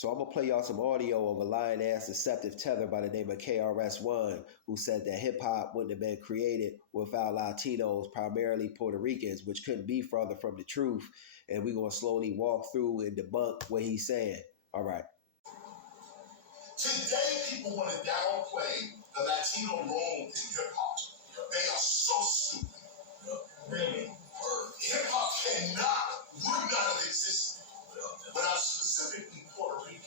So I'm gonna play y'all some audio of a lying-ass deceptive tether by the name of KRS-One, who said that hip-hop wouldn't have been created without Latinos, primarily Puerto Ricans, which couldn't be further from the truth. And we're gonna slowly walk through and debunk what he's saying. All right. Today, people want to downplay the Latino role in hip-hop. They are so stupid. Really? Hip-hop would not have existed without specifically Puerto Rican.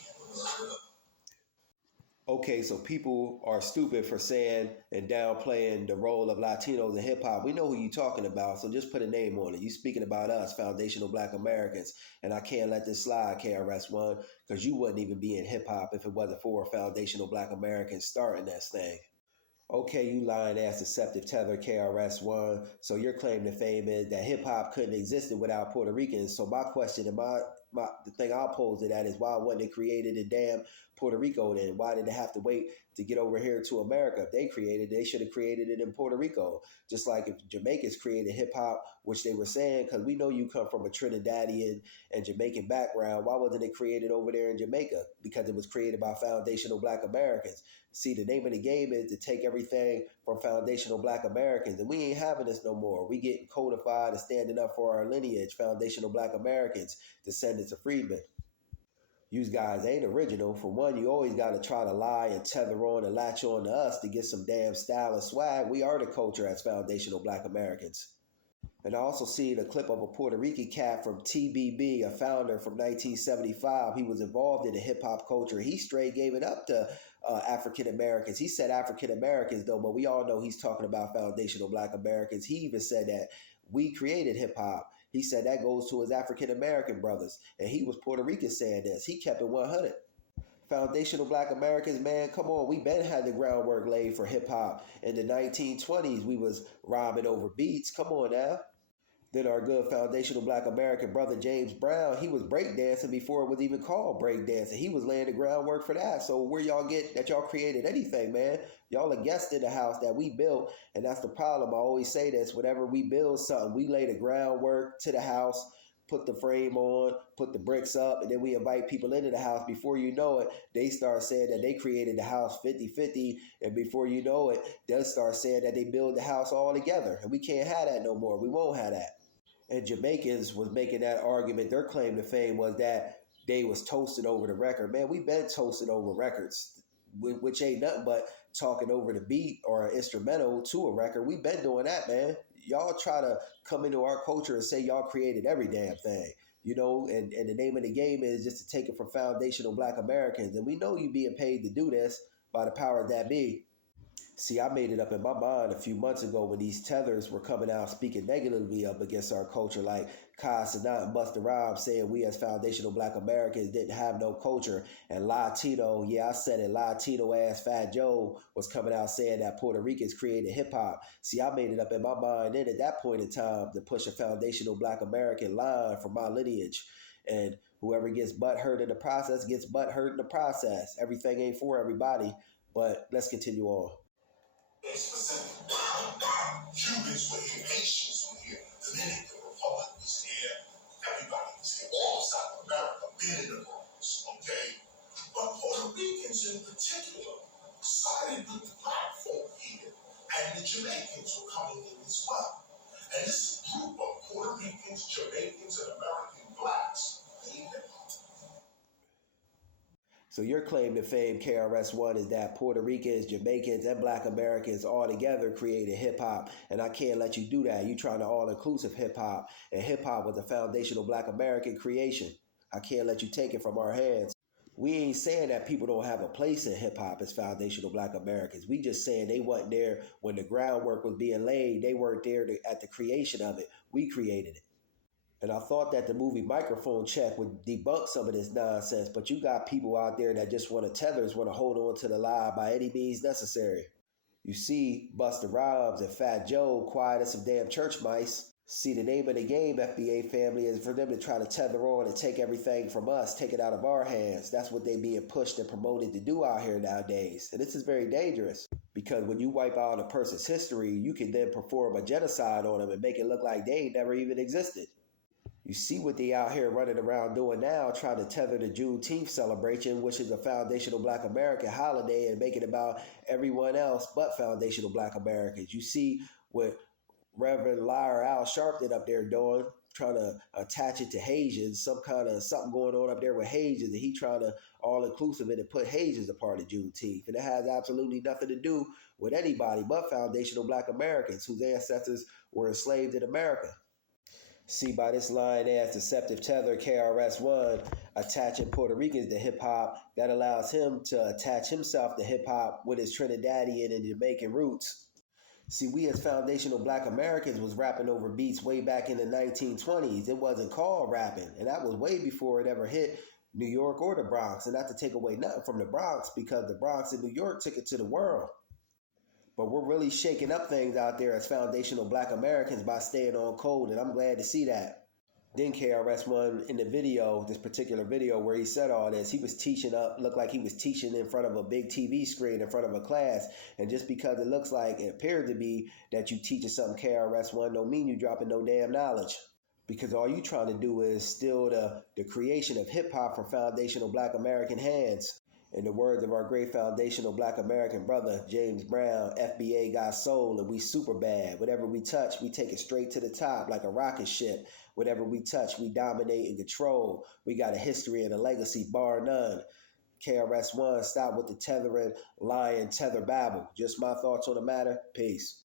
Okay, so people are stupid for saying and downplaying the role of Latinos in hip hop. We know who you're talking about, so just put a name on it. You're speaking about us, foundational Black Americans, and I can't let this slide, KRS-One, because you wouldn't even be in hip hop if it wasn't for foundational Black Americans starting this thing. Okay, you lying ass deceptive tether, KRS-One. So your claim to fame is that hip hop couldn't exist without Puerto Ricans. So my question and the thing I'll pose to that is, why wasn't it created in damn Puerto Rico then? Why did it have to wait to get over here to America? If they created it, they should have created it in Puerto Rico. Just like if Jamaicans created hip hop, which they were saying, because we know you come from a Trinidadian and Jamaican background, why wasn't it created over there in Jamaica? Because it was created by foundational Black Americans. See, the name of the game is to take everything from foundational Black Americans, and we ain't having this no more. We getting codified and standing up for our lineage, foundational Black Americans, descendants of freedmen. You guys ain't original. For one, you always got to try to lie and tether on and latch on to us to get some damn style and swag. We are the culture as foundational Black Americans. And I also see the clip of a Puerto Rican cat from TBB, a founder from 1975. He was involved in the hip hop culture. He straight gave it up to African Americans. He said African Americans though, but we all know he's talking about foundational Black Americans. He even said that we created hip hop. He said that goes to his African American brothers. And he was Puerto Rican saying this. He kept it 100. Foundational Black Americans, man, come on. We been had the groundwork laid for hip hop. In the 1920s, we was rhyming over beats. Come on now. Then our good foundational Black American brother James Brown, he was breakdancing before it was even called breakdancing. He was laying the groundwork for that. So where y'all get that y'all created anything, man? Y'all are guests in the house that we built, and that's the problem. I always say this: whenever we build something, we lay the groundwork to the house, put the frame on, put the bricks up, and then we invite people into the house. Before you know it, they start saying that they created the house 50-50, and before you know it, they'll start saying that they build the house all together. And we can't have that no more. We won't have that. And Jamaicans was making that argument. Their claim to fame was that they was toasted over the record. Man, we've been toasted over records, which ain't nothing but talking over the beat or an instrumental to a record. We've been doing that, man. Y'all try to come into our culture and say y'all created every damn thing, you know, and the name of the game is just to take it from foundational Black Americans. And we know you being paid to do this by the power that be. See, I made it up in my mind a few months ago when these tethers were coming out speaking negatively up against our culture, like Kai Cenat and Busta Rhymes saying we as foundational Black Americans didn't have no culture. And Latino, yeah, I said it, Latino ass Fat Joe was coming out saying that Puerto Ricans created hip hop. See, I made it up in my mind then at that point in time to push a foundational Black American line for my lineage. And whoever gets butt hurt in the process gets butt hurt in the process. Everything ain't for everybody, but let's continue on. Specific. Cubans were here, Haitians were here, Dominican Republic was here, everybody was here, all of South America, been in the rooms, okay? But Puerto Ricans in particular sided with the black folk here, and the Jamaicans were coming in as well. And this group of Puerto Ricans, Jamaicans, and American blacks made hip hop. So your claim to fame, KRS-One, is that Puerto Ricans, Jamaicans, and Black Americans all together created hip-hop, and I can't let you do that. You trying to all-inclusive hip-hop, and hip-hop was a foundational Black American creation. I can't let you take it from our hands. We ain't saying that people don't have a place in hip-hop as foundational Black Americans. We just saying they wasn't there when the groundwork was being laid. They weren't there at the creation of it. We created it. And I thought that the movie Microphone Check would debunk some of this nonsense, but you got people out there that just want to tethers, want to hold on to the lie by any means necessary. You see Busta Rhymes and Fat Joe quiet as some damn church mice. See, the name of the game, FBA family, is for them to try to tether on and take everything from us, take it out of our hands. That's what they being pushed and promoted to do out here nowadays. And this is very dangerous, because when you wipe out a person's history, you can then perform a genocide on them and make it look like they ain't never even existed. You You see what they out here running around doing now, trying to tether the Juneteenth celebration, which is a foundational Black American holiday, and make it about everyone else but foundational Black Americans. You see what Reverend Lyra Al Sharpton up there doing, trying to attach it to Haitians, some kind of something going on up there with Haitians, and he trying to all inclusive it and put Haitians a part of Juneteenth. And it has absolutely nothing to do with anybody but foundational Black Americans whose ancestors were enslaved in America. See, by this lying ass deceptive tether, KRS-One attaching Puerto Ricans to hip hop, that allows him to attach himself to hip hop with his Trinidadian and Jamaican roots. See, we as foundational Black Americans was rapping over beats way back in the 1920s. It wasn't called rapping, and that was way before it ever hit New York or the Bronx. And not to take away nothing from the Bronx, because the Bronx and New York took it to the world. But we're really shaking up things out there as foundational Black Americans by staying on code, and I'm glad to see that. Then KRS-One in the video, this particular video where he said all this, he was teaching up, looked like he was teaching in front of a big TV screen in front of a class. And just because it looks like it appeared to be that you teaching something KRS-One don't mean you dropping no damn knowledge. Because all you trying to do is steal the creation of hip hop from foundational Black American hands. In the words of our great foundational Black American brother, James Brown, FBA got soul and we super bad. Whatever we touch, we take it straight to the top like a rocket ship. Whatever we touch, we dominate and control. We got a history and a legacy, bar none. KRS-One, stop with the tethering, lying, tether babble. Just my thoughts on the matter. Peace.